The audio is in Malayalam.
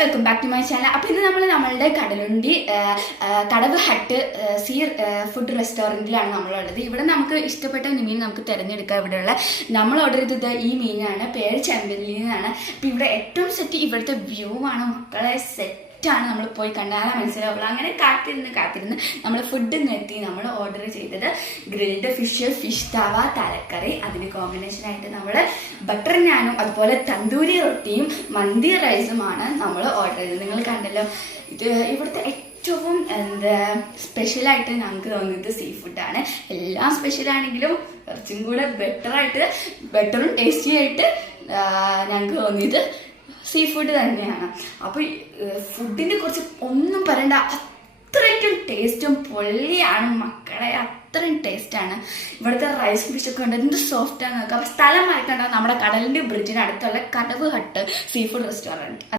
Welcome back to my channel. അപ്പോൾ ഇന്ന് നമ്മളുടെ Kadalundi Kadavu hut sea food റെസ്റ്റോറൻറ്റിലാണ് നമ്മളുള്ളത്. ഇവിടെ നമുക്ക് ഇഷ്ടപ്പെട്ട മീൻ നമുക്ക് തിരഞ്ഞെടുക്കാം. ഇവിടെയുള്ള നമ്മൾ ഓർഡർ ചെയ്തത് ഈ മീനാണ്, പേര് ചെമ്പല്ലി എന്നാണ്. അപ്പോൾ ഇവിടെ ഏറ്റവും സെറ്റ് ഇവിടുത്തെ വ്യൂ ആണ് മക്കളെ. സെറ്റാണ്, നമ്മൾ പോയി കണ്ടാൽ മനസ്സിലാവുള്ളൂ. അങ്ങനെ കാത്തിരുന്ന് നമ്മൾ ഫുഡ് എത്തി. നമ്മൾ ഓർഡർ ചെയ്തത് ഗ്രിൽഡ് ഫിഷ് തവ തലക്കറി, അതിന് കോമ്പിനേഷനായിട്ട് നമ്മൾ ബട്ടർ നാനും അതുപോലെ തന്തൂരി റൊട്ടിയും മന്തി റൈസുമാണ് നമ്മൾ ഓർഡർ ചെയ്തത്. നിങ്ങൾ കണ്ടല്ലോ, ഇത് ഇവിടുത്തെ ഏറ്റവും സ്പെഷ്യലായിട്ട് ഞങ്ങൾക്ക് തോന്നിയത് സീ ഫുഡാണ്. എല്ലാം സ്പെഷ്യലാണെങ്കിലും കുറച്ചും കൂടെ ബെറ്ററും ടേസ്റ്റി ആയിട്ട് ഞങ്ങൾക്ക് തോന്നിയത് സീ ഫുഡ് തന്നെയാണ്. അപ്പോൾ ഫുഡിനെ കുറിച്ച് ഒന്നും പറയണ്ട, അത്രയ്ക്കും ടേസ്റ്റും പൊള്ളിയാണ് മക്കളെ, അത്രയും ടേസ്റ്റാണ്. ഇവിടുത്തെ റൈസ് ഫിഷൊക്കെ ഉണ്ട്, എന്ത് സോഫ്റ്റാണ് നോക്കുക. അപ്പോൾ സ്ഥലം മാറ്റേണ്ട നമ്മുടെ കടലിൻ്റെ ബ്രിഡ്ജിന് അടുത്തുള്ള കടവ് ഹട്ട് സീ ഫുഡ് റെസ്റ്റോറൻറ്റ്.